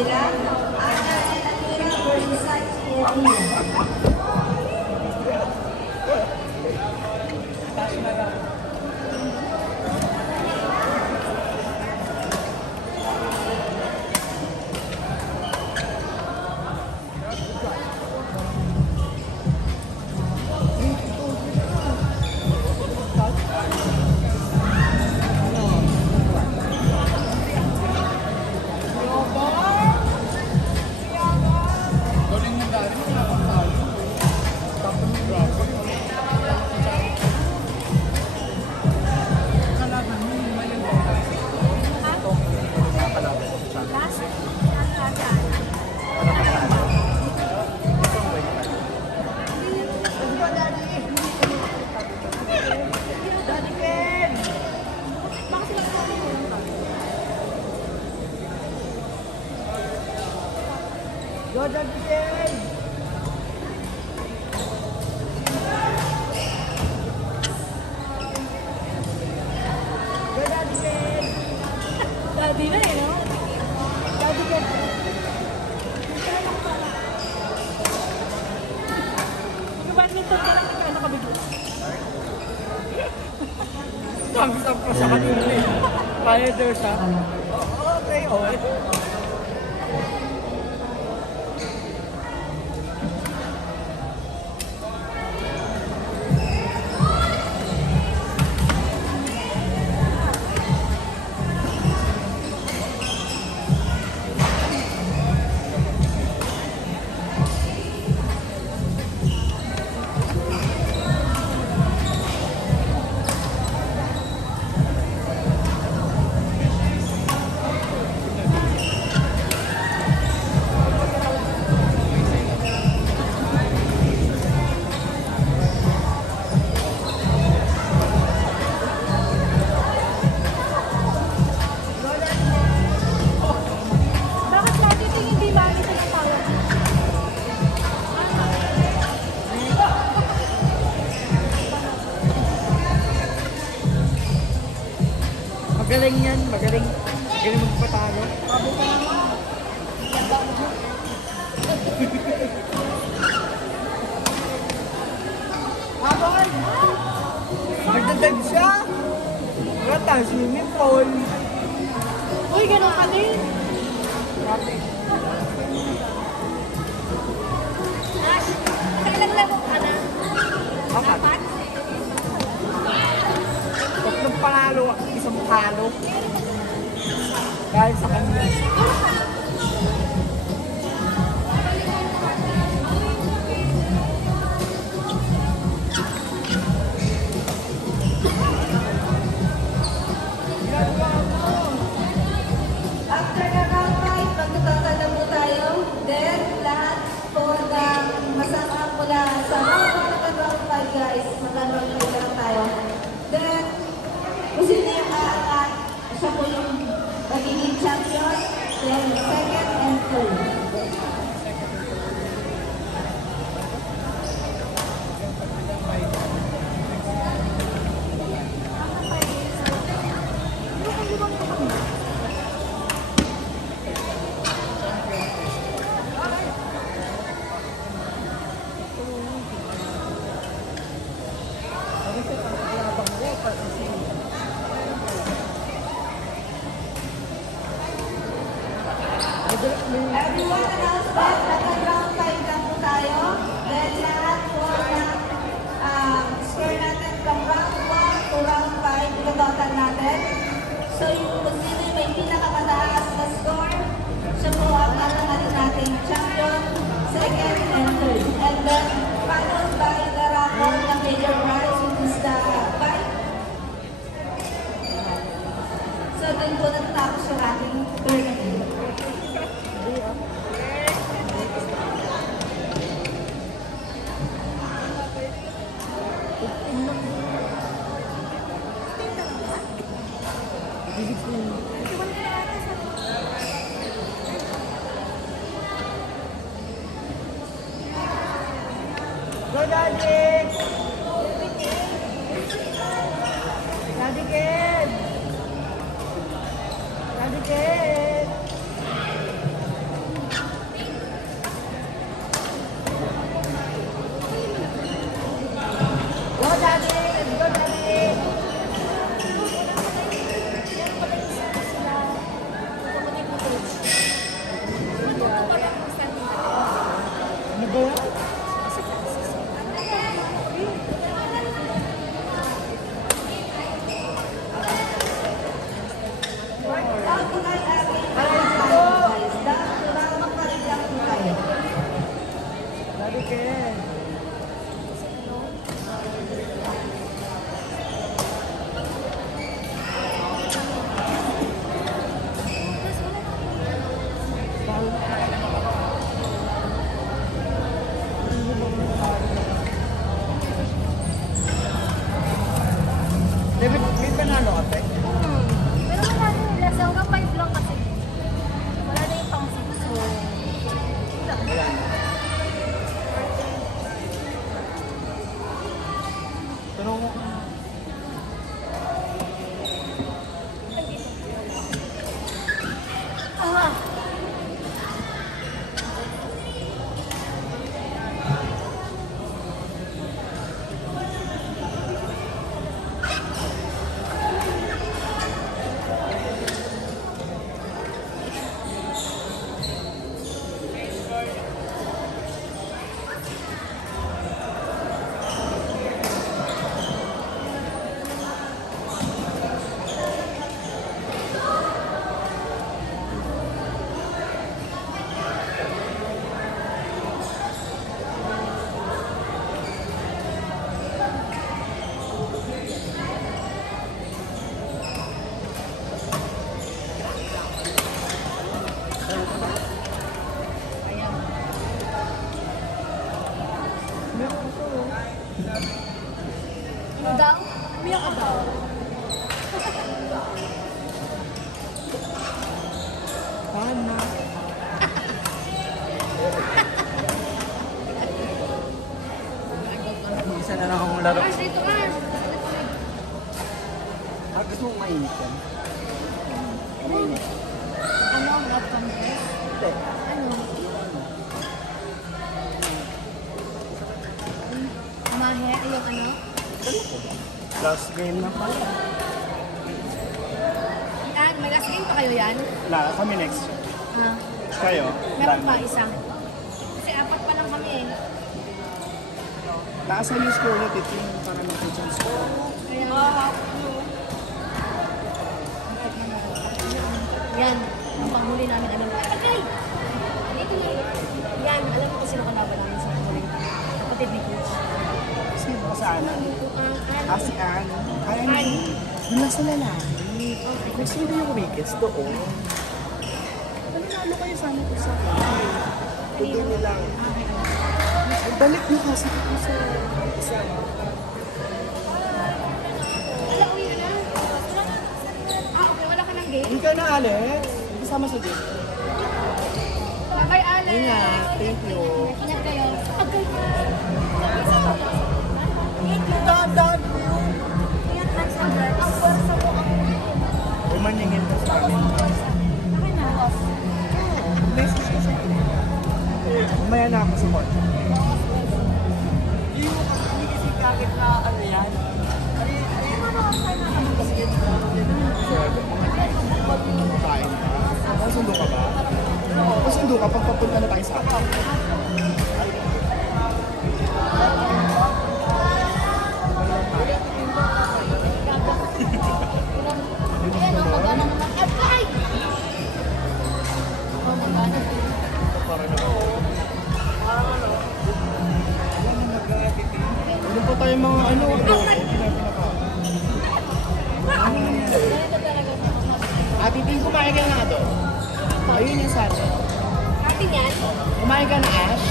kabila. Ana and Akira versus Sachi and Nia. Okay, okay. Magaling yan, magaling. Magaling magpatalo. Abon! Nagdadive siya! Rata, swimming pool. Uy, gano'n ka din. Ash, kailang laro ka na? Apat. Tatlong panalo, isang talo. Dahil sa kanya. After the round 5, magtatotal na po tayo. Then, lahat po ng masama mula sa round 1 at round 5, guys. Magkanoon po lang tayo. Then, kung sino yung aangat, siya po yung magiging champion. Then, second and third. Everyone announced that round 5 na po tayo. Then lahat po ng score natin from round 1 to round 5, itototal natin. So yung kung sino yung may pinakamataas na score, siya po ang natin nating champion, second and third. And then followed by the raffle ng major prize, which is the bike. So dun po natatapos yung ating tournament. Go, Daddy! Daddy Kid! Daddy Kid! mainit yan. Mainit. Ano, hot compress? Hindi. Ano? Mahe, yung ano? Last game na pala. Yan, may last game pa kayo yan? Wala, kami next. Ah, Kayo? meron pa isa. Kasi apat pa lang kami eh. Taas na yung score niya, Titi. Para makita yung score. Kaya, yan, ang panghuli namin, alam mo. Okay! Dito na. Yan, alam mo kung sino kalaban namin sa panghuli. Kapatid ni Coach. Sino ka sa Ana? Si Ann. Kaya Ann. Yun lang sa lalaki. Kung sino yung Ricketts doon. Nanalo kayo sana ko sa akin. Hindi nilang. Balik niyo kasi ko sa isa. Wala, uwi na. Okay, wala ka ng game? Hindi ka na, Alex. Kasama sa game. Bye, Alex! Ingat. Thank you. Ingat kayo. Okay. Dahan-dahan ko yun. Ingat lang sa girls. Ang pwersa mo ang Umaningin ka sa amin. akin na. Message ko sa akin. Umaya na ako sa court. Hindi mo kasi kakit na ano yan. Kain ka? Masundo ka ba? Masundo ka pag papunta na tayo sa akin. Ayan, ang magana naman. Ay! Oh, magana. Ano pa tayo mga ano? Ganito talaga. Ate Ting, kumain ka na doon. Ayun yung sa atin. Atin yan? Kumain ka na, Ash?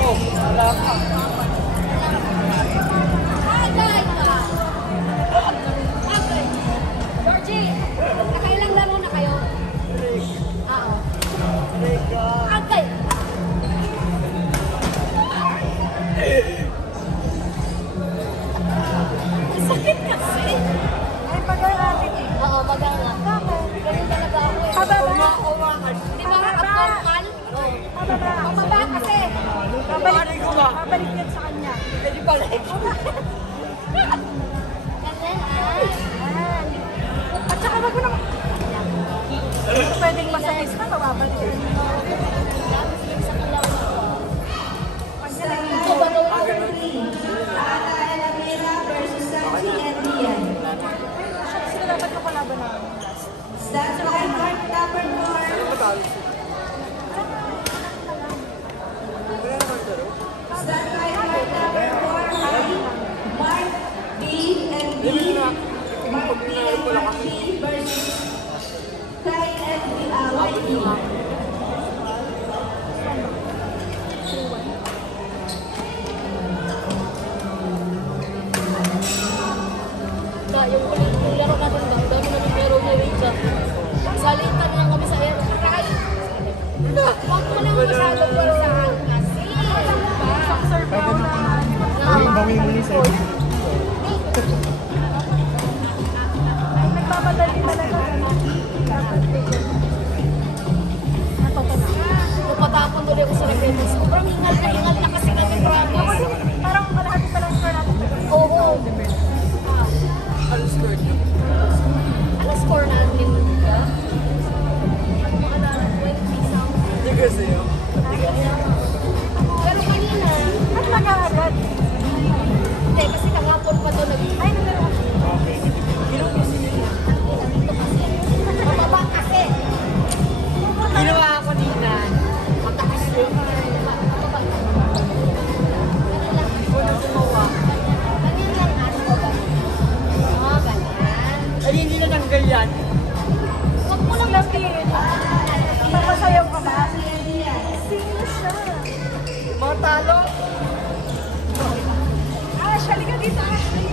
Oh, wala ka. Agay ka! Agay! Georgie! Nakailang laro na kayo? Oo. Agay! Sakit kasi. Ay, pag-aral natin eh. Oo, maganda. Ganun talaga ako eh. Pababa. Di ba abnormal? Pababa. Pababa kasi. Babalik ko ba? Babalik yan sa kanya. Pwede balik. Ganun ah. At saka wag mo naman. Pwedeng masayas ka, mababalik yan. Dami silang sa kalaw na to. Ito ba daw ako? Ana Elamira versus Sanchi and Rian. Sino dapat yung kalaban namin? That's right, Mark number 4. Stand by Mark number 4, Mark B and B. Mark B and Mark B versus Kyle and YB. Yung laro natin ba? Dami na ng laro niya rin ka. Salitan lang kami sa air. Huwag mo lang masyadong parusahan kasi. Boxer pa ako na. Bawi mo yung sa'yo. Nagpapadali talaga. Natuto na. Napatapon tuloy ako sa regreto. Sobrang hingal na kasi kami promise. Parang malahati pa lang score natin. Oo. Ano score niyo? Ano score natin? Maalala, 20 something. Hindi kasi yun. Pero kanina, At mag-aagad. hindi, kasi kahapon pa to Ay, nagkaroon. Okay. Ilang piso yun? nandito kasi. Mababa kasi. Ginawa ako nina. Mataas yun. Mababa. Ganun lang. Una tumawa. Ganyan lang ano ba? Oo, ganyan. Ay, hindi na tanggal yan. Huwag mo lang maspirin. Papasayaw ka ba? Sino siya? Mga talo. Ash, halika dito. Ash.